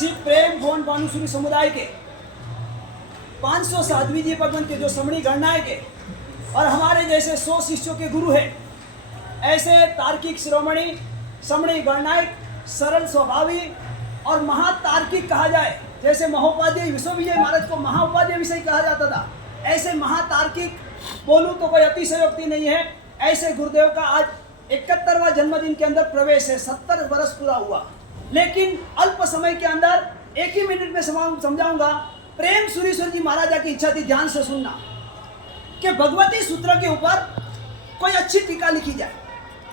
श्री प्रेम भुवन भानुश्री समुदाय के 500 साध्वी जी भगवान के जो समणी गणनायक के और हमारे जैसे 100 शिष्यों के गुरु हैं, ऐसे तार्किक शिरोमणि समणी गणनायक सरल स्वभावी और महातार्किक कहा जाए, जैसे महोपाध्याय विश्वविजय महाराज को महाउपाध्याय विषय कहा जाता था, ऐसे महातार्किक बोलूं तो कोई अतिशयोक्ति नहीं है। ऐसे गुरुदेव का आज 71वां जन्मदिन के अंदर प्रवेश है। 70 वर्ष पूरा हुआ, लेकिन अल्प समय के अंदर एक ही मिनट में समझाऊंगा। प्रेम सुरीश्वर जी महाराजा की इच्छा थी, ध्यान से सुनना, कि भगवती सूत्र के ऊपर कोई अच्छी टीका लिखी जाए।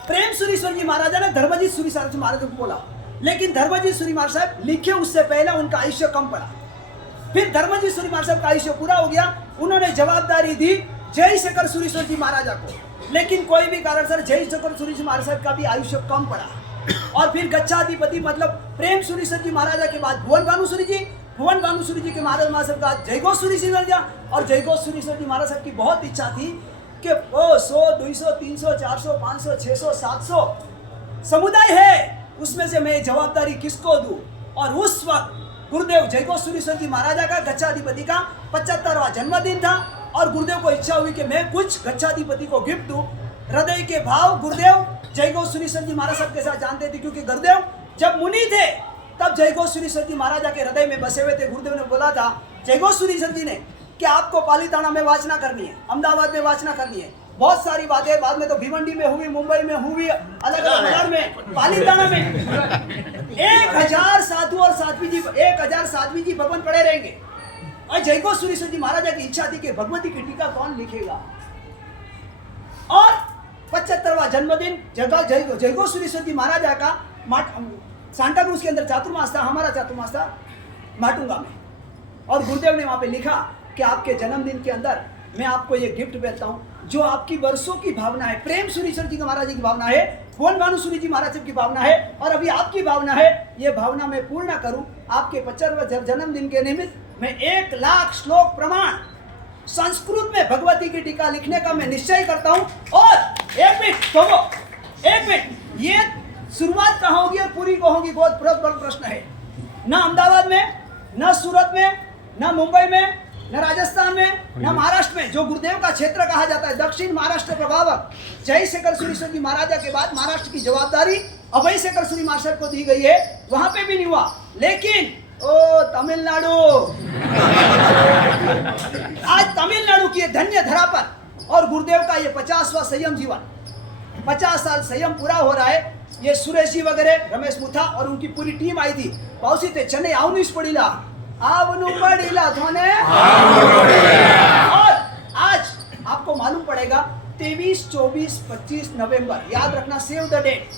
प्रेम सुरीश्वर जी महाराजा ने धर्मजीत सूरी महाराज को बोला, लेकिन धर्मजीत सूरी महाराज साहब लिखे उससे पहले उनका आयुष्य कम पड़ा। फिर धर्मजीत सूरी महाराज साहब का आयुष्य पूरा हो गया, उन्होंने जवाबदारी दी जय शेखर सुरीश्वर जी महाराजा को, लेकिन कोई भी कारण से जय शेखर सुरीश्वर महाराज साहब का भी आयुष्य कम पड़ा। और फिर गच्छाधिपति मतलब प्रेम सुरीश्वर जी महाराजा के बाद भुवन भानुश्री जी के महाराज साहब का जयघोष सुरीश्वर जी, और जयघोष सुरीश्वर जी महाराज साहब की बहुत इच्छा थी कि वो 100, 200, 300, 400, 500, 600, 700 समुदाय है, उसमें से मैं जवाबदारी किसको दूं। और उस वक्त गुरुदेव जयघोष सुरीश्वर जी महाराजा का गच्छाधिपति का 75वां जन्मदिन था, और गुरुदेव को इच्छा हुई कि मैं कुछ गच्छाधिपति को गिफ्ट दूं। हृदय के भाव गुरुदेव जयघोष सुरीश्वर जी महाराज साहब के साथ जानते थे, क्योंकि गुरुदेव जब मुनि थे तब जयघोष सुरीश्वर जी महाराजा के हृदय में बसे हुए थे। गुरुदेव ने बोला था जयघोष सुरीश्वर जी ने कि आपको पालीताना में वाचना करनी है, अहमदाबाद में वाचना करनी है, बहुत सारी बातें, बाद में तो भिवंडी में हुई, मुंबई में हुई, अलग अलग शहर में, पालीताना में 1000 साधु और साध्वी जी 1000 साध्वी जी भगवान पड़े रहेंगे। और जयघोष सुरीश्वर जी महाराजा की इच्छा थी कि भगवती की टीका कौन लिखेगा। और 75वां जन्मदिन जयघोष सुरीश्वर जी महाराजा का सांता क्रूज के अंदर चातुर्मास था, हमारा चातुर्मास था माटुंगा में, और गुरुदेव ने वहां पे लिखा कि आपके जन्मदिन के अंदर मैं आपको ये गिफ्ट भेजता हूं, जो आपकी वर्षों की भावना है, प्रेम सुरीश्वर जी महाराज की भावना है, भुवन भानुश्री जी महाराज की भावना है, और अभी आपकी भावना है, ये भावना मैं पूर्ण करूं। आपके 75वें जन्मदिन के निमित्त मैं 1 लाख श्लोक प्रमाण संस्कृत में भगवती की टीका लिखने का मैं निश्चय करता हूं। और एक मिनट, ये शुरुआत कहाँ होगी और पूरी कहाँ होगी, बहुत बड़ा प्रश्न है। ना अहमदाबाद में, ना सूरत में, ना मुंबई में, न राजस्थान में, न महाराष्ट्र में, जो गुरुदेव का क्षेत्र कहा जाता है, दक्षिण महाराष्ट्र प्रभावक जय शेखर सुरीश्वर जी महाराजा के बाद महाराष्ट्र की जवाबदारी अभय शेखर सुरी महाराज को दी गई है, वहां पे भी नहीं हुआ। लेकिन तमिलनाडु, आज तमिलनाडु की धन्य धरा पर, और गुरुदेव का ये 50वां संयम जीवन, 50 साल संयम पूरा हो रहा है। ये सुरेश जी वगैरह, रमेश मुथा और उनकी पूरी टीम आई थी, पाउसी थे चेन्नई आवनीश पड़ीला आवनु पड़ीला थोने। और आज आपको मालूम पड़ेगा 23, 24, 25 नवंबर, याद रखना, सेव द डेट।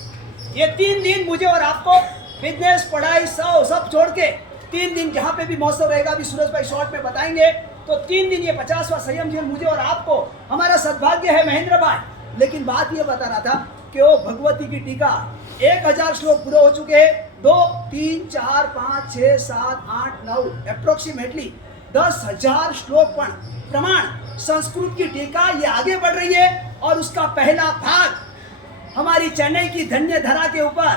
ये 3 दिन मुझे और आपको बिजनेस, पढ़ाई सब छोड़ के 3 दिन जहाँ पे भी मौसम रहेगा, अभी सूरज भाई शॉर्ट में बताएंगे, तो 3 दिन ये 50वां संयम जीवन मुझे और आपको, हमारा सद्भाग्य है महेंद्र भाई। लेकिन बात ये बता रहा था कि वो भगवती की टीका 1000 श्लोक पूरे हो चुके हैं, 2, 3, 4, 5, 6, 7, 8, 9 अप्रोक्सीमेटली 10,000 श्लोक प्रमाण संस्कृत की टीका ये आगे बढ़ रही है। और उसका पहला भाग हमारी चेन्नई की धन्य धरा के ऊपर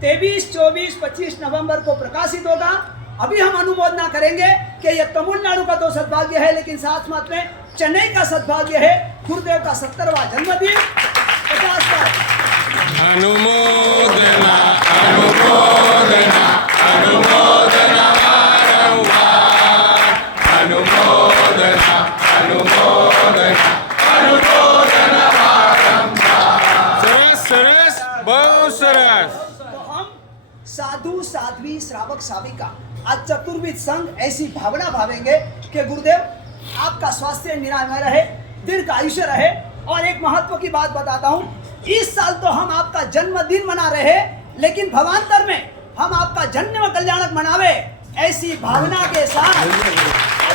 23, 24, 25 नवंबर को प्रकाशित होगा। अभी हम अनुमोदना करेंगे कि यह तमिलनाडु का तो सद्भाग्य है, लेकिन साथ में चेन्नई का सद्भाग्य है। गुरुदेव का 70वां जन्मदिन, 50वां अनुमोदना अनुमोदना अनुमोदना अनुमोदना अनुमोदना अनुमोदना। सरस बहुत सरस। तो हम साधु साध्वी श्रावक साविका आज चतुर्विद संघ ऐसी भावना भावेंगे कि गुरुदेव आपका स्वास्थ्य निरामय रहे, दीर्घ आयुष्य रहे। और एक महत्व की बात बताता हूँ, इस साल तो हम आपका जन्मदिन मना रहे, लेकिन भवांतर में हम आपका जन्म कल्याणक मनावे, ऐसी भावना के साथ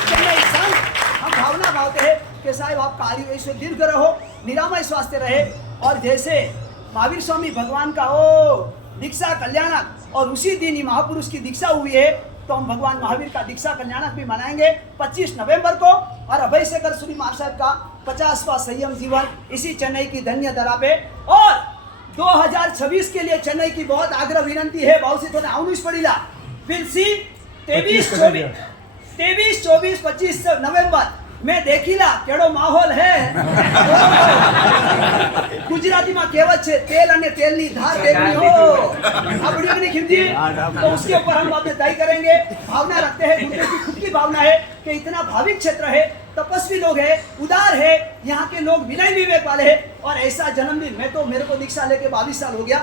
चेन्नई संघ हम भावना भावते हैं कि साहब आपका आयुष्य दीर्घ रहो, निरामय स्वास्थ्य रहे। और जैसे महावीर स्वामी भगवान का दीक्षा कल्याणक, और उसी दिन ही महापुरुष की दीक्षा हुई है, तो हम भगवान महावीर का दीक्षा कल्याणक भी मनाएंगे 25 नवंबर को। और अभय शेखर सुरी महाराज साहब का 50वां संयम जीवन इसी चेन्नई की धन्य धरा पे। और 2026 के लिए चेन्नई की बहुत आग्रह विनंती है, बहुत से थोड़ा आवनीश पड़ीला फिर सी 23, 24, 25 नवंबर मैं देखीला केड़ो माहौल है। गुजराती में कहेवत है तेल અને તેલની धार देखनी हो आप वीडियो नहीं खिंची तो उसके ऊपर हम बातें तय करेंगे। भावना रखते हैं, गुरुदेव की खुद की भावना है कि इतना भाविक क्षेत्र है, तपस्वी लोग है, उदार है, यहाँ के लोग विनय विवेक वाले हैं और ऐसा जन्मदिन। मैं तो मेरे को दीक्षा लेके 22 साल हो गया,